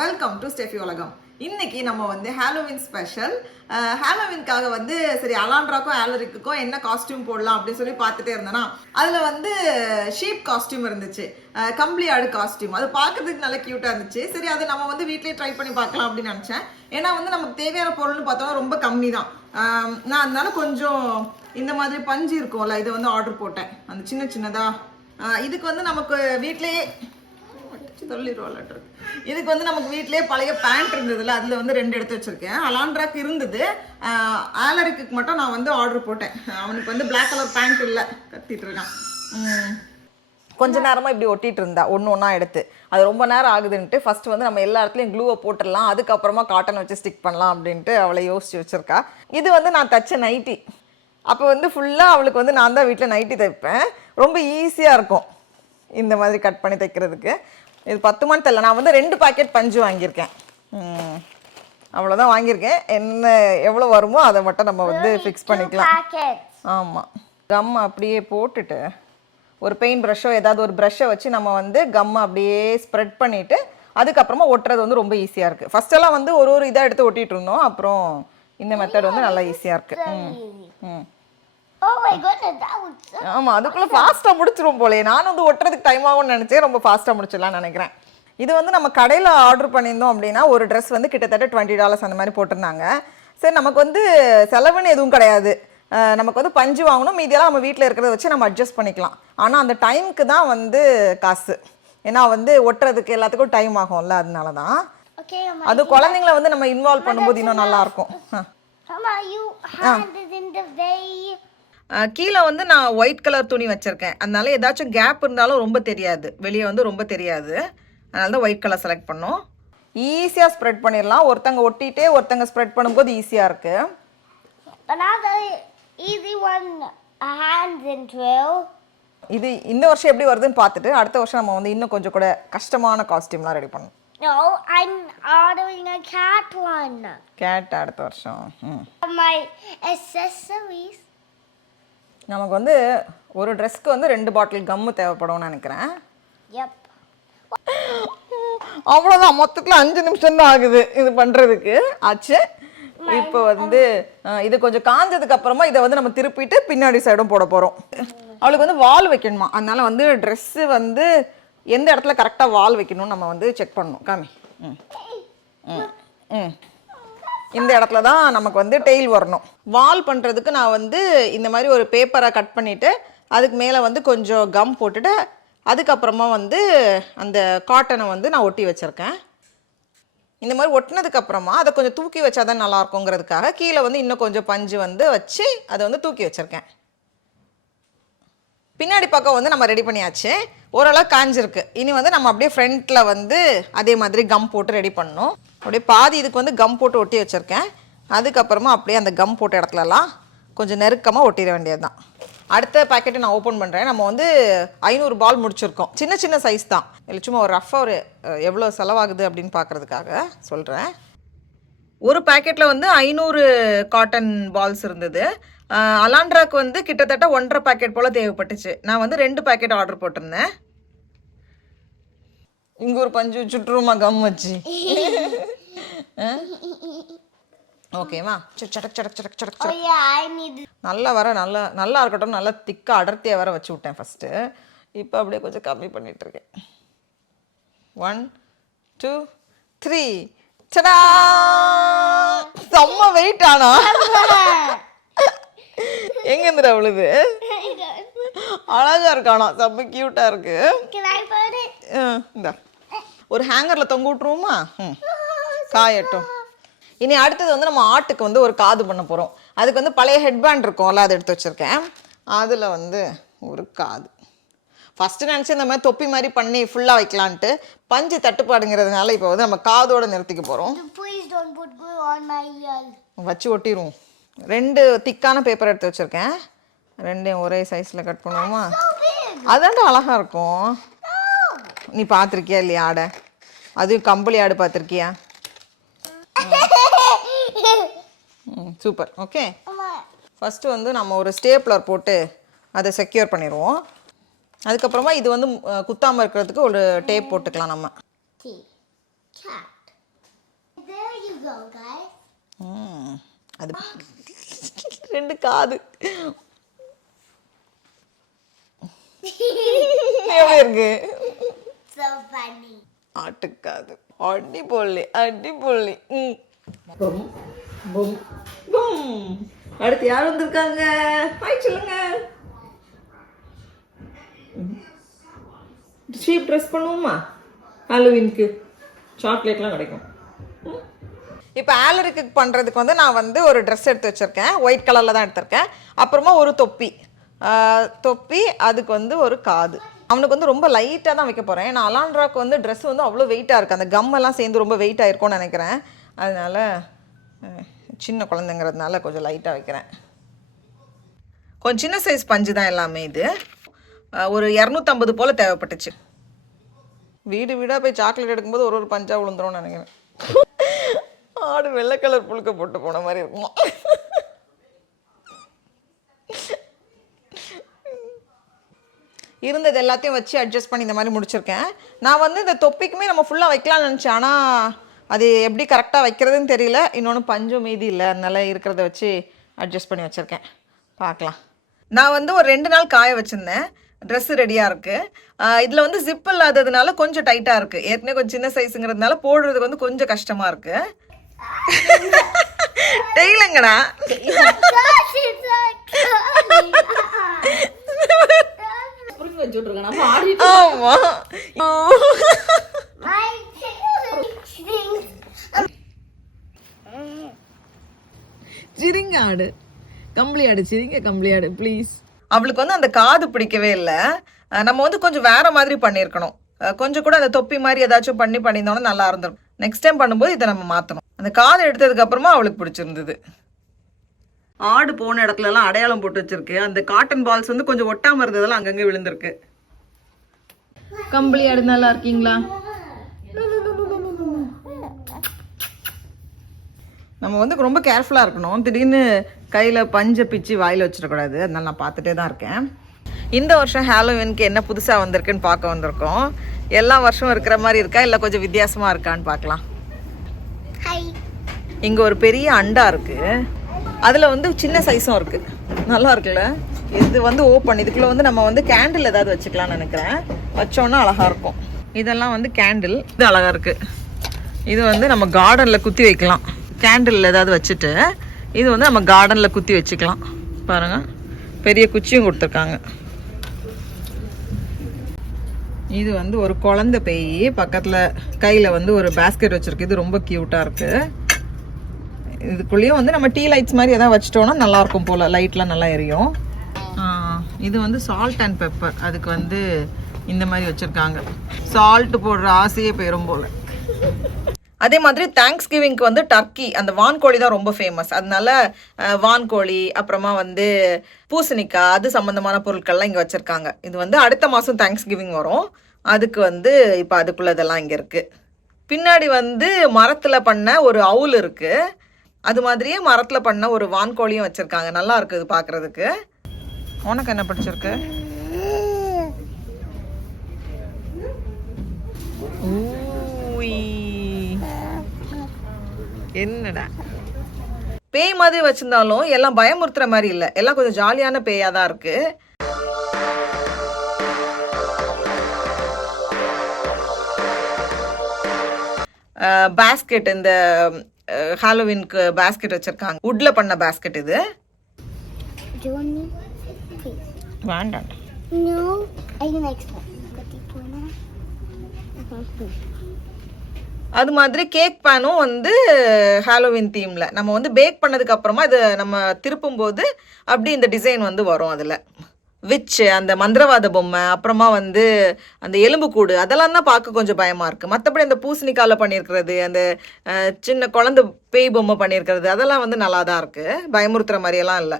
Welcome to Steffi உலகம். இன்னைக்கு நம்ம வந்து ஹாலோவின் ஸ்பெஷல். ஹாலோவின்காக வந்து சரி அலாண்ட்ராக்கும் ஆலரிக்குக்கும் என்ன காஸ்டியூம் போடலாம் அப்படின்னு சொல்லி பார்த்துட்டே இருந்தேன்னா அதில் வந்து ஷீப் காஸ்டியூம் இருந்துச்சு, கம்பளி ஆடு காஸ்டியூம். அது பார்க்கறதுக்கு நல்லா க்யூட்டாக இருந்துச்சு. சரி அதை நம்ம வந்து வீட்லேயே ட்ரை பண்ணி பார்க்கலாம் அப்படின்னு நினச்சேன். ஏன்னா வந்து நமக்கு தேவையான பொருள்னு பார்த்தோம்னா ரொம்ப கம்மி தான். நான் அதனால கொஞ்சம் இந்த மாதிரி பஞ்சு இருக்கும்ல, இதை வந்து ஆர்டர் போட்டேன். அந்த சின்ன சின்னதாக இதுக்கு வந்து நமக்கு வீட்லேயே இதுக்கு வந்து நமக்கு வீட்லயே பழைய பேண்ட் இருந்ததுல அதுல வந்து 2 எடுத்து வச்சிருக்கேன். அலாண்ட்ராக்கு இருந்தது, ஆலரிக்கு மட்டும் நான் வந்து ஆர்டர் போட்டேன். அவனுக்கு வந்து பிளாக் கலர் பேண்ட் இல்லை, கத்திட்டு இருக்கான். கொஞ்ச நேரமா இப்படி ஒட்டிட்டு இருந்தா ஒன்னா எடுத்து. அது ரொம்ப நேரம் ஆகுதுன்ட்டு ஃபர்ஸ்ட் வந்து நம்ம எல்லா இடத்துலையும் க்ளூவை போட்டுடலாம், அதுக்கப்புறமா காட்டன் வச்சு ஸ்டிக் பண்ணலாம் அப்படின்ட்டு அவளை யோசிச்சு வச்சிருக்கா. இது வந்து நான் தச்ச நைட்டி. அப்போ வந்து ஃபுல்லாக அவளுக்கு வந்து நான் தான் வீட்டில் நைட்டி தைப்பேன். ரொம்ப ஈஸியாக இருக்கும் இந்த மாதிரி கட் பண்ணி தைக்கிறதுக்கு. இது 10 மந்த் இல்லை, நான் வந்து 2 பாக்கெட் பஞ்சு வாங்கியிருக்கேன். அவ்வளோதான் வாங்கியிருக்கேன். என்ன எவ்வளோ வருமோ அதை மட்டும் நம்ம வந்து ஃபிக்ஸ் பண்ணிக்கலாம். ஆமாம், கம் அப்படியே போட்டுட்டு ஒரு பெயிண்ட் ப்ரஷ்ஷோ ஏதாவது ஒரு ப்ரஷ்ஷை வச்சு நம்ம வந்து கம்மை அப்படியே ஸ்ப்ரெட் பண்ணிவிட்டு அதுக்கப்புறமா ஒட்டுறது வந்து ரொம்ப ஈஸியாக இருக்குது. ஃபஸ்ட்டெல்லாம் வந்து ஒரு இதாக எடுத்து ஒட்டிகிட்டு இருந்தோம், அப்புறம் இந்த மெத்தட் வந்து நல்லா ஈஸியாக இருக்குது. ஆமாம், அதுக்குள்ளே ஃபாஸ்ட்டாக முடிச்சிரும் போலே. நான் வந்து ஒட்டுறதுக்கு டைம் ஆகும்னு நினச்சேன், ரொம்ப ஃபாஸ்ட்டாக முடிச்சிடலாம்னு நினைக்கிறேன். இது வந்து நம்ம கடையில் ஆர்டர் பண்ணியிருந்தோம் அப்படின்னா ஒரு ட்ரெஸ் வந்து கிட்டத்தட்ட $20 அந்த மாதிரி போட்டிருந்தாங்க. சரி, நமக்கு வந்து செலவுன்னு எதுவும் கிடையாது. நமக்கு வந்து பஞ்சு வாங்கணும், மீதியெல்லாம் நம்ம வீட்டில் இருக்கிறத வச்சு நம்ம அட்ஜஸ்ட் பண்ணிக்கலாம். ஆனால் அந்த டைமுக்கு தான் வந்து காசு. ஏன்னா வந்து ஒட்டுறதுக்கு எல்லாத்துக்கும் டைம் ஆகும்ல, அதனால தான். அது குழந்தைங்களை வந்து நம்ம இன்வால்வ் பண்ணும்போது இன்னும் நல்லாயிருக்கும். கீழே வந்து நான் ஒயிட் கலர் துணி வச்சுருக்கேன், அதனால ஏதாச்சும் கேப் இருந்தாலும் ரொம்ப தெரியாது, வெளியே வந்து ரொம்ப தெரியாது. அதனால தான் ஒயிட் கலர் செலக்ட் பண்ணோம். ஈஸியாக ஸ்ப்ரெட் பண்ணிடலாம். ஒருத்தங்க ஒட்டிகிட்டே ஒருத்தங்க ஸ்ப்ரெட் பண்ணும்போது ஈஸியாக இருக்குது. இது இந்த வருஷம் எப்படி வருதுன்னு பார்த்துட்டு அடுத்த வருஷம் நம்ம வந்து இன்னும் கொஞ்சம் கூட கஷ்டமான காஸ்டியூம்லாம் ரெடி பண்ணணும். No, I'm ordering a cat one. Cat அடுத்த வருஷம். My accessories. நமக்கு வந்து ஒரு ட்ரெஸ்க்கு வந்து 2 பாட்டில் கம்மு தேவைப்படும்னு நினைக்கிறேன். Yep. அவ்வளோதான், மொத்தத்தில் 5 நிமிஷம் தான் ஆகுது இது பண்ணுறதுக்கு ஆச்சு. இப்போ வந்து இது கொஞ்சம் காஞ்சதுக்கு அப்புறமா இதை வந்து நம்ம திருப்பிட்டு பின்னாடி சைடும் போட போகிறோம். அவளுக்கு வந்து வால் வைக்கணுமா, அதனால வந்து ட்ரெஸ்ஸு வந்து எந்த இடத்துல கரெக்டாக வால் வைக்கணும்னு நம்ம வந்து செக் பண்ணணும். காமி. இந்த இடத்துல தான் நமக்கு வந்து டெயில் வரணும். வால் பண்ணுறதுக்கு நான் வந்து இந்த மாதிரி ஒரு பேப்பரை கட் பண்ணிவிட்டு அதுக்கு மேலே வந்து கொஞ்சம் கம் போட்டுட்டு அதுக்கப்புறமா வந்து அந்த காட்டனை வந்து நான் ஒட்டி வச்சுருக்கேன். இந்த மாதிரி ஒட்டினதுக்கப்புறமா அதை கொஞ்சம் தூக்கி வச்சா தான் நல்லாயிருக்குங்கிறதுக்காக கீழே வந்து இன்னும் கொஞ்சம் பஞ்சு வந்து வச்சு அதை வந்து தூக்கி வச்சுருக்கேன். பின்னாடி பக்கம் வந்து நம்ம ரெடி பண்ணியாச்சு, ஓரளவு காஞ்சிருக்கு. இனி வந்து நம்ம அப்படியே ஃப்ரண்ட்டில் வந்து அதே மாதிரி கம் போட்டு ரெடி பண்ணணும். அப்படியே பாதி இதுக்கு வந்து கம் போட்டு ஒட்டி வச்சுருக்கேன். அதுக்கப்புறமா அப்படியே அந்த கம் போட்ட இடத்துலலாம் கொஞ்சம் நெருக்கமாக ஒட்டிட வேண்டியது தான். அடுத்த பேக்கெட்டை நான் ஓப்பன் பண்ணுறேன். நம்ம வந்து 500 பால் முடிச்சிருக்கோம். சின்ன சின்ன சைஸ் தான், இல்லை சும்மா ஒரு ரஃபாக ஒரு எவ்வளோ செலவாகுது அப்படின்னு பார்க்குறதுக்காக சொல்கிறேன். ஒரு பேக்கெட்டில் வந்து 500 காட்டன் பால்ஸ் இருந்தது. அலாண்ட்ராக்கு வந்து கிட்டத்தட்ட 1.5 பேக்கெட் போல் தேவைப்பட்டுச்சு. நான் வந்து 2 பேக்கெட் ஆர்டர் போட்டிருந்தேன். இங்கே ஒரு பஞ்சு சுற்றுமா கம் வச்சு. ஓகேவா, சடக் சடக் சடக் சடக். நல்லா வர நல்லா இருக்கட்டும், நல்லா திக்காக அடர்த்தியாக வர வச்சு விட்டேன் ஃபஸ்ட்டு. இப்போ அப்படியே கொஞ்சம் கம்மி பண்ணிகிட்ருக்கேன். 1 2 3 சடா. செம்ம வெயிட் ஆனா எங்க இருந்து அவ்வளவு அழகா இருக்கானா, செம்ம கியூட்டா இருக்கு. இந்த ஒரு ஹேங்கர்ல தொங்க விட்டுருவோமா? காயட்டும். இனி அடுத்தது வந்து நம்ம ஆட்டுக்கு வந்து ஒரு காது பண்ண போறோம். அதுக்கு வந்து பழைய ஹெட்பேண்ட் இருக்கும்ல, அதை எடுத்து வச்சிருக்கேன். அதுல வந்து ஒரு காது. ஃபர்ஸ்ட் நினச்சி இந்த மாதிரி தொப்பி மாதிரி பண்ணி ஃபுல்லாக வைக்கலான்ட்டு பஞ்சு தட்டுப்பாடுங்கிறதுனால இப்போ வந்து நம்ம காதோட நிறுத்திக்க போகிறோம். வச்சு ஒட்டிடுவோம். 2 திக்கான பேப்பர் எடுத்து வச்சுருக்கேன். 2 ஒரே சைஸில் கட் பண்ணுவோமா? அதான்டா அழகாக இருக்கும். நீ பார்த்துருக்கியா இல்லையா ஆடை? அதுவும் கம்பளி ஆடு பார்த்துருக்கியா? சூப்பர். ஓகே, ஃபஸ்ட்டு வந்து நம்ம ஒரு ஸ்டேப்லர் போட்டு அதை செக்யூர் பண்ணிடுவோம். அதுக்கப்புறமா இது வந்து குத்தாமல் இருக்கிறதுக்கு ஒரு டேப் போட்டுக்கலாம் நம்ம. Cat. go, guys. அது ரெண்டு காது எப்படி இருக்கு? So funny. ஆட்டுக்காது. அடிப்பொல்லி அடிப்பொல்லி. Boom boom boom. அடுத்து யார் வந்திருக்காங்க? ஹாய் சொல்லுங்க. ஷீப் ட்ரெஸ் பண்ணுவோமா? ஹாலோவீனுக்கு சாக்லேட்லாம் கிடைக்கும். இப்போ ஆலரிக்கு பண்ணுறதுக்கு வந்து நான் வந்து ஒரு ட்ரெஸ் எடுத்து வச்சுருக்கேன். ஒயிட் கலரில் தான் எடுத்திருக்கேன். அப்புறமா ஒரு தொப்பி தொப்பி அதுக்கு வந்து ஒரு காது. அவனுக்கு வந்து ரொம்ப லைட்டாக தான் வைக்க போகிறேன். நான் அலாண்ட்ராக்கு வந்து ட்ரெஸ் வந்து அவ்வளோ வெயிட்டாக இருக்குது. அந்த கம்மெல்லாம் சேர்ந்து ரொம்ப வெயிட்டாக இருக்கும்னு நினைக்கிறேன். அதனால் சின்ன குழந்தைங்கிறதுனால கொஞ்சம் லைட்டாக வைக்கிறேன். கொஞ்சம் சின்ன சைஸ் பஞ்சு தான் எல்லாமே. இது ஒரு 250 போல் தேவைப்பட்டுச்சு. வீடு வீடாக போய் சாக்லேட் எடுக்கும்போது ஒரு பஞ்சாக விழுந்துரும்னு நினைக்கிறேன். ஆடு வெள்ளை கலர் புழுக்க போட்டு போன மாதிரி இருக்குமா? இருந்தது எல்லாத்தையும் வச்சு அட்ஜஸ்ட் பண்ணி இந்த மாதிரி முடிச்சிருக்கேன். நான் வந்து இந்த தொப்பிக்குமே நம்ம ஃபுல்லாக வைக்கலாம்னு நினச்சேன். ஆனால் அது எப்படி கரெக்டாக வைக்கிறதுன்னு தெரியல. இன்னொன்று பஞ்சும் மீதி இல்லை. அதனால இருக்கிறத வச்சு அட்ஜஸ்ட் பண்ணி வச்சுருக்கேன். பார்க்கலாம். நான் வந்து ஒரு 2 நாள் காய வச்சுருந்தேன். ட்ரெஸ்ஸு ரெடியாக இருக்குது. இதில் வந்து ஜிப் இல்லாததுனால கொஞ்சம் டைட்டாக இருக்குது. ஏற்கனவே கொஞ்சம் சின்ன சைஸுங்கிறதுனால போடுறதுக்கு வந்து கொஞ்சம் கஷ்டமாக இருக்குது. டெய்லங்கடா ஆமா. சிரிங்க ஆடு கம்பளி ஆடு சிரிங்க கம்பளி ஆடு ப்ளீஸ். அவளுக்கு வந்து அந்த காது பிடிக்கவே இல்லை. நம்ம வந்து கொஞ்சம் வேற மாதிரி பண்ணியிருக்கணும். கொஞ்சம் கூட அந்த தொப்பி மாதிரி ஏதாச்சும் பண்ணியிருந்தோம்னா நல்லா இருந்திருக்கும். நெக்ஸ்ட் டைம் பண்ணும்போது இதை நம்ம மாற்றணும். அந்த காது எடுத்ததுக்கு அப்புறமா அவளுக்கு பிடிச்சிருந்தது. ஆடு போன இடத்துலலாம் அடையாளம் போட்டு வச்சிருக்கு. அந்த காட்டன் பால்ஸ் வந்து கொஞ்சம் ஒட்டாமல் இருந்ததெல்லாம் அங்கங்கே விழுந்திருக்கு. கம்பளி ஆடு நல்லா இருக்கீங்களா? நம்ம வந்து ரொம்ப கேர்ஃபுல்லாக இருக்கணும். திடீர்னு கையில் பஞ்சை பிச்சு வாயில் வச்சிடக்கூடாது. அதனால நான் பார்த்துட்டே தான் இருக்கேன். இந்த வருஷம் ஹாலோவீனுக்கு என்ன புதுசாக வந்திருக்குன்னு பார்க்க வந்திருக்கோம். எல்லா வருஷமும் இருக்கிற மாதிரி இருக்கா இல்லை கொஞ்சம் வித்தியாசமாக இருக்கான்னு பார்க்கலாம். இங்கே ஒரு பெரிய அண்டா இருக்குது. அதில் வந்து சின்ன சைஸும் இருக்குது. நல்லா இருக்குல்ல? இது வந்து ஓப்பன். இதுக்குள்ளே வந்து நம்ம வந்து கேண்டில் ஏதாவது வச்சுக்கலாம்னு நினைக்கிறேன். வச்சோன்னா அழகாக இருக்கும். இதெல்லாம் வந்து கேண்டில். இது அழகாக இருக்குது. இது வந்து நம்ம கார்டனில் குத்தி வைக்கலாம். கேண்டில் ஏதாவது வச்சுட்டு இது வந்து நம்ம கார்டனில் குத்தி வச்சுக்கலாம். பாருங்கள், பெரிய குச்சியும் கொடுத்துருக்காங்க. இது வந்து ஒரு குழந்தை பேய் பக்கத்தில் கையில் வந்து ஒரு பேஸ்கெட் வச்சுருக்கு. இது ரொம்ப க்யூட்டாக இருக்குது. இதுக்குள்ளேயும் வந்து நம்ம டீ லைட்ஸ் மாதிரி எதாவது வச்சிட்டோன்னா நல்லாயிருக்கும் போல். லைட்லாம் நல்லா எரியும். இது வந்து சால்ட் அண்ட் பெப்பர். அதுக்கு வந்து இந்த மாதிரி வச்சுருக்காங்க. சால்ட் போடுற ஆசையே போயிடும் போல். அதே மாதிரி தேங்க்ஸ் கிவிங்க்கு வந்து டர்க்கி அந்த வான்கோழி தான் ரொம்ப ஃபேமஸ். அதனால வான்கோழி அப்புறமா வந்து பூசணிக்காய் அது சம்மந்தமான பொருட்கள்லாம் இங்கே வச்சுருக்காங்க. இது வந்து அடுத்த மாதம் தேங்க்ஸ் கிவிங் வரும். அதுக்கு வந்து இப்போ அதுக்குள்ளதெல்லாம் இங்கே இருக்குது. பின்னாடி வந்து மரத்தில் பண்ண ஒரு அவுல் இருக்குது. அது மாதிரியே மரத்தில் பண்ண ஒரு வான்கோழியும் வச்சுருக்காங்க. நல்லா இருக்குது பார்க்குறதுக்கு. உனக்கு என்ன பிடிச்சிருக்கு? என்னடா பேய் மாதிரி வச்சிருந்தாலும் எல்லாம் பயமுறுத்துற மாதிரி இல்லை. எல்லாம் கொஞ்சம் ஜாலியான பேயா தான் இருக்கு. பேஸ்கெட் இந்த ஹாலோவீனுக்கு பேஸ்கெட் வச்சிருக்காங்க. வுட்ல பண்ண பேஸ்கெட் இது. வேண்டாம். அது மாதிரி கேக் பேனும் வந்து ஹாலோவீன் தீமில் நம்ம வந்து பேக் பண்ணதுக்கு அப்புறமா இது நம்ம திருப்பும் போது அப்படி இந்த டிசைன் வந்து வரும். அதில் விச்சு அந்த மந்திரவாத பொம்மை அப்புறமா வந்து அந்த எலும்புக்கூடு அதெல்லாம் தான் பார்க்க கொஞ்சம் பயமாக இருக்குது. மற்றபடி அந்த பூசணிக்கால பண்ணியிருக்கிறது அந்த சின்ன குழந்தை பேய் பொம்மை பண்ணியிருக்கிறது அதெல்லாம் வந்து நல்லா தான் இருக்குது. பயமுறுத்துகிற மாதிரியெல்லாம் இல்லை.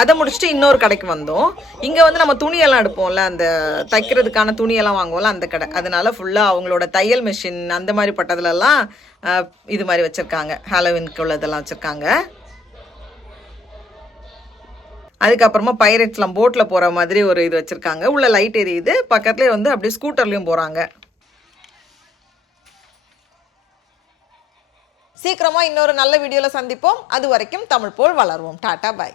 அதை முடிச்சுட்டு இன்னொரு கடைக்கு வந்தோம். இங்கே வந்து நம்ம துணியெல்லாம் எடுப்போம்ல, அந்த தைக்கிறதுக்கான துணியெல்லாம் வாங்குவோம்ல அந்த கடை. அதனால ஃபுல்லாக அவங்களோட தையல் மிஷின் அந்த மாதிரி பட்டதுலலாம் இது மாதிரி வச்சுருக்காங்க. ஹாலோவீனுக்கு உள்ளதெல்லாம் வச்சுருக்காங்க. அதுக்கப்புறமா பைரட்ஸ்லாம் போட்டில் போகிற மாதிரி ஒரு இது வச்சுருக்காங்க. உள்ள லைட் எரியுது. பக்கத்துலேயே வந்து அப்படியே ஸ்கூட்டர்லேயும் போகிறாங்க. சீக்கிரமா இன்னொரு நல்ல வீடியோல சந்திப்போம். அது வரைக்கும் தமிழ் போல் வளர்வோம். டாடா பாய்.